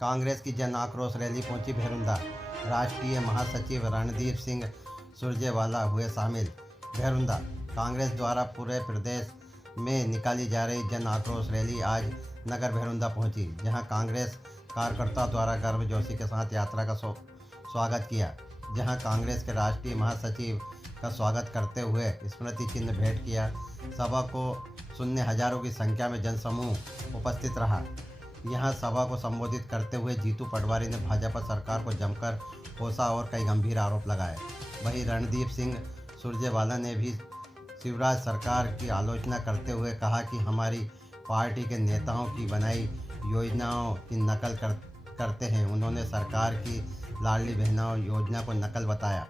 कांग्रेस की जन आक्रोश रैली पहुंची भेरुंदा। राष्ट्रीय महासचिव रणदीप सिंह सुरजेवाला हुए शामिल। भेरुंदा कांग्रेस द्वारा पूरे प्रदेश में निकाली जा रही जन आक्रोश रैली आज नगर भेरुंदा पहुंची, जहां कांग्रेस कार्यकर्ताओं द्वारा गर्मजोशी के साथ यात्रा का स्वागत किया। जहां कांग्रेस के राष्ट्रीय महासचिव का स्वागत करते हुए स्मृति चिन्ह भेंट किया। सभा को सुनने हजारों की संख्या में जनसमूह उपस्थित रहा। यहां सभा को संबोधित करते हुए जीतू पटवारी ने भाजपा सरकार को जमकर कोसा और कई गंभीर आरोप लगाए। वहीं रणदीप सिंह सुरजेवाला ने भी शिवराज सरकार की आलोचना करते हुए कहा कि हमारी पार्टी के नेताओं की बनाई योजनाओं की नकल करते हैं। उन्होंने सरकार की लाडली बहनों योजना को नकल बताया।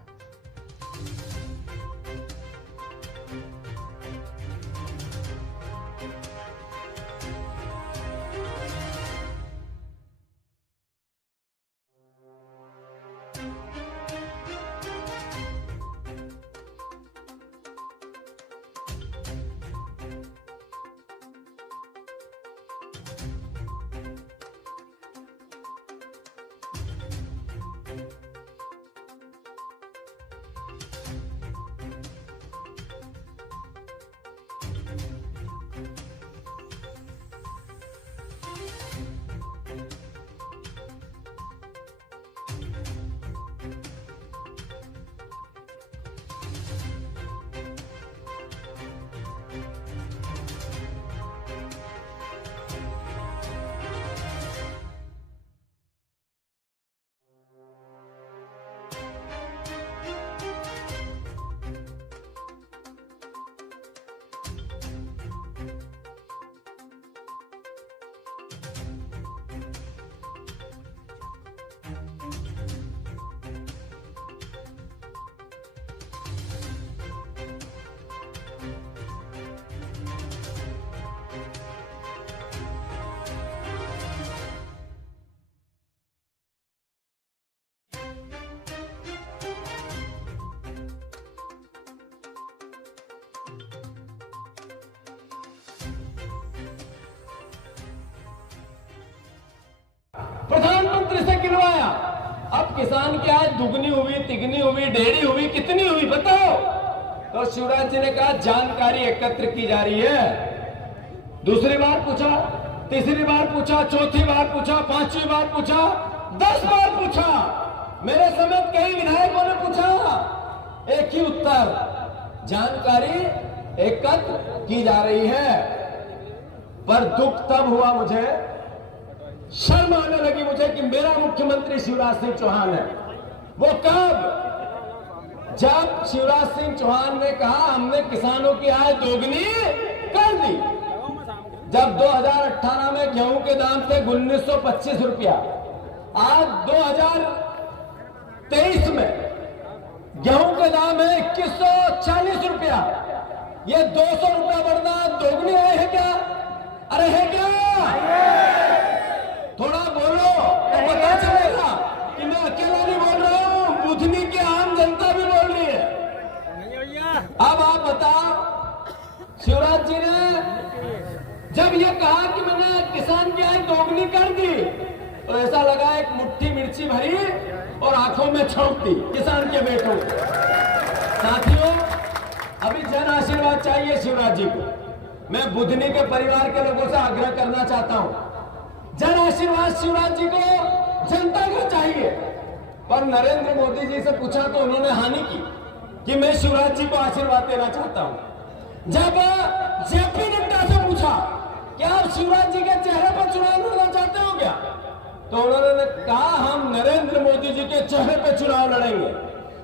प्रधानमंत्री से गिरवाया, अब किसान की आय दुगनी हुई, तिगनी हुई, डेढ़ी हुई, कितनी हुई बताओ? तो शिवराज जी ने कहा जानकारी एकत्र की जा रही है। दूसरी बार पूछा, तीसरी बार पूछा, चौथी बार पूछा, पांचवी बार पूछा, 10 बार पूछा, मेरे समेत कई विधायकों ने पूछा, एक ही उत्तर, जानकारी एकत्र की जा रही है। पर दुख तब हुआ मुझे, शर्म आने लगी मुझे कि मेरा मुख्यमंत्री शिवराज सिंह चौहान है। वो कब? जब शिवराज सिंह चौहान ने कहा हमने किसानों की आय दोगुनी कर दी। जब 2018 में गेहूं के दाम थे 1925 रुपया, आज 2023 में गेहूं के दाम है 2140 रुपया। ये 200 रुपया बढ़ना दोगुनी आय है क्या? अरे है क्या? थोड़ा बोलो तो पता चलेगा कि मैं अकेला नहीं बोल रहा हूं, बुधनी की आम जनता भी बोल रही है। अब आप बताओ, शिवराज जी ने जब ये कहा कि मैंने किसान की आय दोगुनी कर दी, तो ऐसा लगा एक मुट्ठी मिर्ची भरी और आंखों में छौंक दी किसान के बेटों को। साथियों, अभी जन आशीर्वाद चाहिए शिवराज जी को। मैं बुधनी के परिवार के लोगों से आग्रह करना चाहता हूं, जन आशीर्वाद शिवराज जी को जनता को चाहिए। पर नरेंद्र मोदी जी से पूछा तो उन्होंने हानि की कि मैं शिवराज जी को आशीर्वाद देना चाहता हूं। जब जेपी नड्डा से पूछा कि आप शिवराज जी के चेहरे पर चुनाव लड़ना चाहते हो क्या, तो उन्होंने कहा हम नरेंद्र मोदी जी के चेहरे पर चुनाव लड़ेंगे।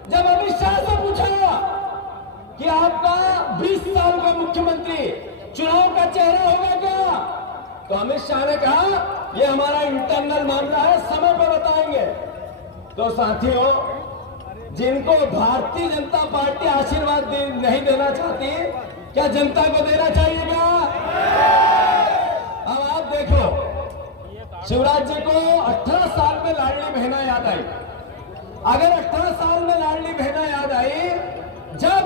जब अमित शाह से पूछा कि आपका 20 साल का मुख्यमंत्री चुनाव का चेहरा होगा क्या, तो अमित शाह ने कहा ये हमारा इंटरनल मामला है, समय पर बताएंगे। तो साथियों, जिनको भारतीय जनता पार्टी आशीर्वाद नहीं देना चाहती, क्या जनता को देना चाहिए क्या? अब आप देखो, शिवराज जी को 18 साल में लाडली बहना याद आई। अगर 18 साल में लाडली बहना याद आई, जब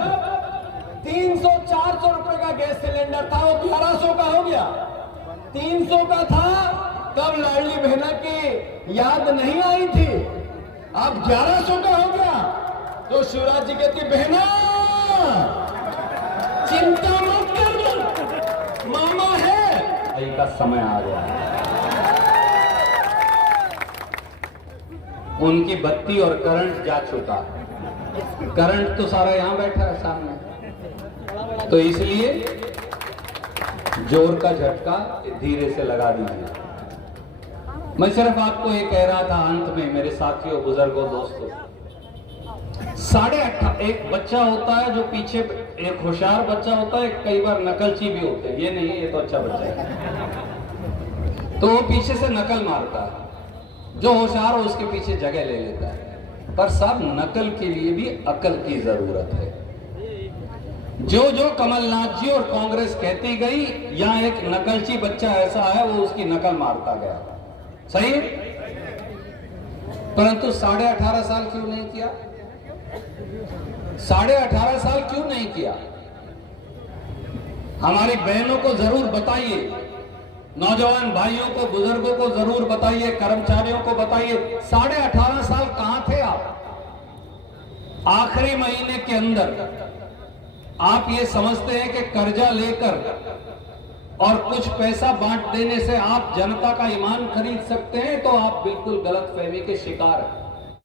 300-400 रुपए का गैस सिलेंडर था, वो 1100 का हो गया। 300 का था तब लाडली बहना की याद नहीं आई थी, अब 1100 का हो गया। तो शिवराज जी कहती बहना चिंता मत कर, मामा है, का समय आ गया है। उनकी बत्ती और करंट जा चुका है, करंट तो सारा यहां बैठा है सामने, तो इसलिए जोर का झटका धीरे से लगा दीजिए। मैं सिर्फ आपको ये कह रहा था अंत में, मेरे साथियों, बुजुर्गों, दोस्तों, 8.5 एक बच्चा होता है जो पीछे, एक होशियार बच्चा होता है, कई बार नकलची भी होते हैं, ये नहीं ये तो अच्छा बच्चा है, तो वो पीछे से नकल मारता है, जो होशियार हो उसके पीछे जगह ले लेता है। पर सब नकल के लिए भी अकल की जरूरत है। जो कमलनाथ जी और कांग्रेस कहती गई, यहां एक नकलची बच्चा ऐसा है वो उसकी नकल मारता गया, सही। परंतु 18.5 साल क्यों नहीं किया? 18.5 साल क्यों नहीं किया? हमारी बहनों को जरूर बताइए, नौजवान भाइयों को, बुजुर्गों को जरूर बताइए, कर्मचारियों को बताइए, 18.5 साल कहां थे आप? आखिरी महीने के अंदर आप ये समझते हैं कि कर्जा लेकर और कुछ पैसा बांट देने से आप जनता का ईमान खरीद सकते हैं, तो आप बिल्कुल गलत फहमी के शिकार हैं।